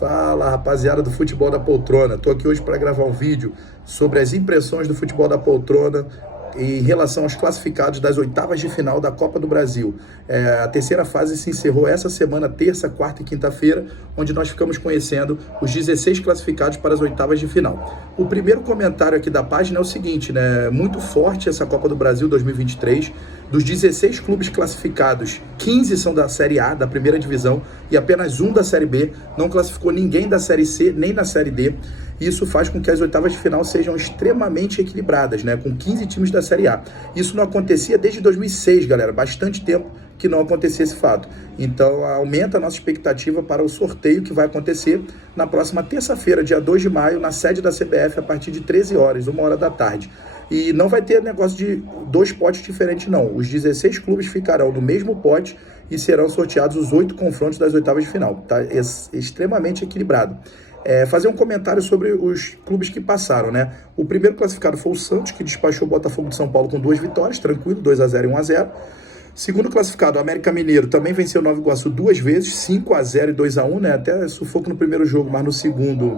Fala, rapaziada do Futebol da Poltrona. Tô aqui hoje para gravar um vídeo sobre as impressões do Futebol da Poltrona em relação aos classificados das oitavas de final da Copa do Brasil. A terceira fase se encerrou essa semana, terça, quarta e quinta-feira, onde nós ficamos conhecendo os 16 classificados para as oitavas de final. O primeiro comentário aqui da página é o seguinte, né? Muito forte essa Copa do Brasil 2023. Dos 16 clubes classificados, 15 são da Série A, da primeira divisão, e apenas um da Série B. Não classificou ninguém da Série C, nem da Série D. Isso faz com que as oitavas de final sejam extremamente equilibradas, né? Com 15 times da Série A. Isso não acontecia desde 2006, galera. Bastante tempo que não acontecia esse fato. Então, aumenta a nossa expectativa para o sorteio que vai acontecer na próxima terça-feira, dia 2 de maio, na sede da CBF, a partir de 13 horas, 1 hora da tarde. E não vai ter negócio de dois potes diferentes, não. Os 16 clubes ficarão no mesmo pote e serão sorteados os 8 confrontos das oitavas de final. Tá extremamente equilibrado. Fazer um comentário sobre os clubes que passaram, né? O primeiro classificado foi o Santos, que despachou o Botafogo de São Paulo com 2 vitórias, tranquilo, 2-0 e 1-0. Segundo classificado, o América Mineiro, também venceu o Nova Iguaçu 2 vezes, 5-0 e 2-1, né? Até sufoco no primeiro jogo, mas no segundo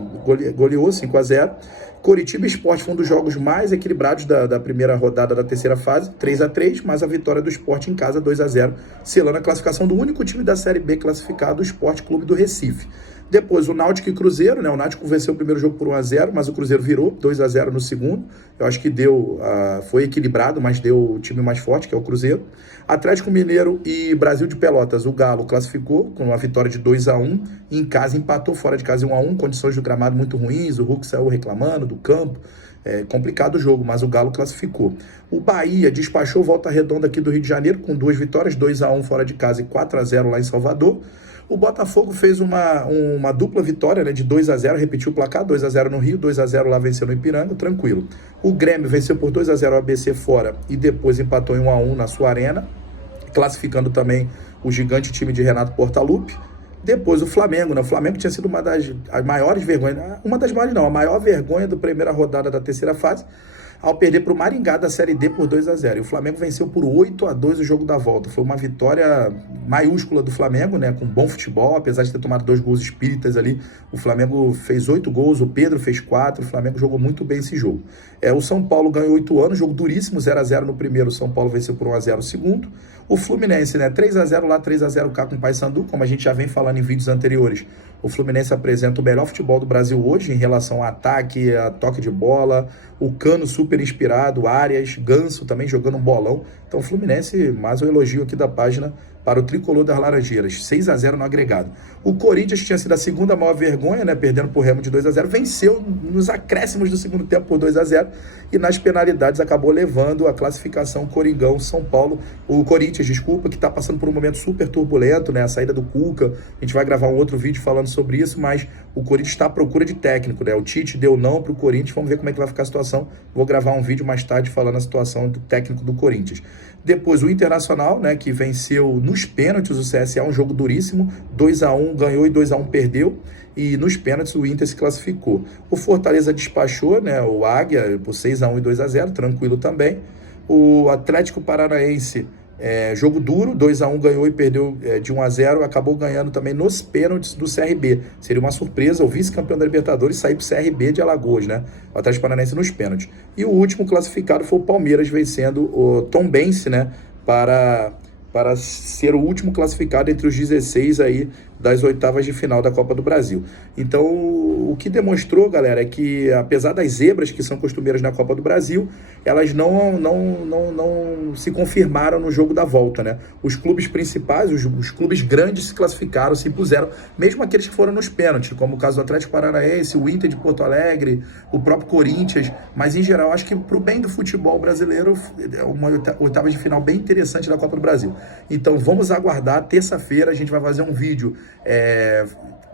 goleou 5-0. Coritiba Sport foi um dos jogos mais equilibrados da primeira rodada da terceira fase, 3-3, mas a vitória do Sport em casa, 2-0, selando a classificação do único time da Série B classificado, o Sport Clube do Recife. Depois o Náutico e Cruzeiro, né? O Náutico venceu o primeiro jogo por 1-0, mas o Cruzeiro virou 2-0 no segundo. Eu acho que foi equilibrado, mas deu o time mais forte, que é o Cruzeiro. Atlético Mineiro e Brasil de Pelotas, o Galo classificou com uma vitória de 2-1. Em casa empatou, fora de casa 1-1, condições do gramado muito ruins, o Hulk saiu reclamando do campo. É complicado o jogo, mas o Galo classificou. O Bahia despachou Volta Redonda aqui do Rio de Janeiro com 2 vitórias, 2-1 fora de casa e 4-0 lá em Salvador. O Botafogo fez uma dupla vitória, né, de 2-0, repetiu o placar, 2-0 no Rio, 2-0 lá venceu no Ipiranga, tranquilo. O Grêmio venceu por 2-0 o ABC fora e depois empatou em 1-1 na sua arena, classificando também o gigante time de Renato Portaluppi. Depois o Flamengo, né? O Flamengo tinha sido uma das maiores vergonhas, a maior vergonha da primeira rodada da terceira fase, ao perder para o Maringá da Série D por 2-0. E o Flamengo venceu por 8-2 o jogo da volta. Foi uma vitória maiúscula do Flamengo, né? Com bom futebol, apesar de ter tomado 2 gols espíritas ali. O Flamengo fez 8 gols, o Pedro fez 4, o Flamengo jogou muito bem esse jogo. O São Paulo ganhou 8 anos, jogo duríssimo, 0-0 no primeiro, o São Paulo venceu por 1-0 no segundo. O Fluminense, né? 3-0 lá, 3-0 cá com o Paysandu, como a gente já vem falando em vídeos anteriores. O Fluminense apresenta o melhor futebol do Brasil hoje em relação a ataque, a toque de bola, o Cano super inspirado, Arias, Ganso também jogando um bolão. Então o Fluminense, mais um elogio aqui da página para o tricolor das Laranjeiras, 6-0 no agregado. O Corinthians tinha sido a segunda maior vergonha, né, perdendo por Remo de 2-0, venceu nos acréscimos do segundo tempo por 2-0 e nas penalidades acabou levando a classificação Coringão, São Paulo, o Corinthians, desculpa, que está passando por um momento super turbulento, né, a saída do Cuca. A gente vai gravar um outro vídeo falando sobre isso, mas o Corinthians está à procura de técnico, né? O Tite deu não para o Corinthians, vamos ver como é que vai ficar a situação. Vou gravar um vídeo mais tarde falando a situação do técnico do Corinthians. Depois o Internacional, né, que venceu nos pênaltis o CSA, um jogo duríssimo, 2-1 ganhou e 2-1 perdeu, e nos pênaltis o Inter se classificou. O Fortaleza despachou, né, o Águia por 6-1 e 2-0, tranquilo também. O Atlético Paranaense, jogo duro, 2-1 ganhou e perdeu de 1-0, acabou ganhando também nos pênaltis do CRB. Seria uma surpresa o vice-campeão da Libertadores sair para o CRB de Alagoas, né? O Atlético Paranaense nos pênaltis. E o último classificado foi o Palmeiras vencendo o Tombense, né? Para ser o último classificado entre os 16 aí das oitavas de final da Copa do Brasil. Então, o que demonstrou, galera, é que apesar das zebras que são costumeiras na Copa do Brasil, elas não se confirmaram no jogo da volta, né? Os clubes principais, os clubes grandes se classificaram, se impuseram, mesmo aqueles que foram nos pênaltis, como o caso do Atlético Paranaense, o Inter de Porto Alegre, o próprio Corinthians, mas em geral, acho que para o bem do futebol brasileiro, é uma oitava de final bem interessante da Copa do Brasil. Então, vamos aguardar, terça-feira a gente vai fazer um vídeo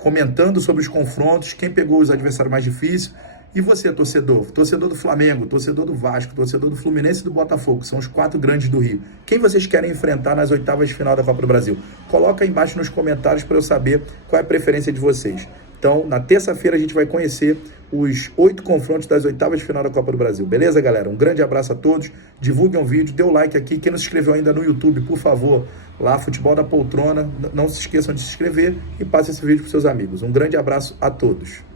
comentando sobre os confrontos, quem pegou os adversários mais difíceis. E você, torcedor do Flamengo, torcedor do Vasco, torcedor do Fluminense e do Botafogo, são os 4 grandes do Rio. Quem vocês querem enfrentar nas oitavas de final da Copa do Brasil? Coloca aí embaixo nos comentários para eu saber qual é a preferência de vocês. Então, na terça-feira a gente vai conhecer os 8 confrontos das oitavas de final da Copa do Brasil. Beleza, galera? Um grande abraço a todos. Divulguem o vídeo, dê o like aqui. Quem não se inscreveu ainda no YouTube, por favor, lá, Futebol da Poltrona. Não se esqueçam de se inscrever e passe esse vídeo para seus amigos. Um grande abraço a todos.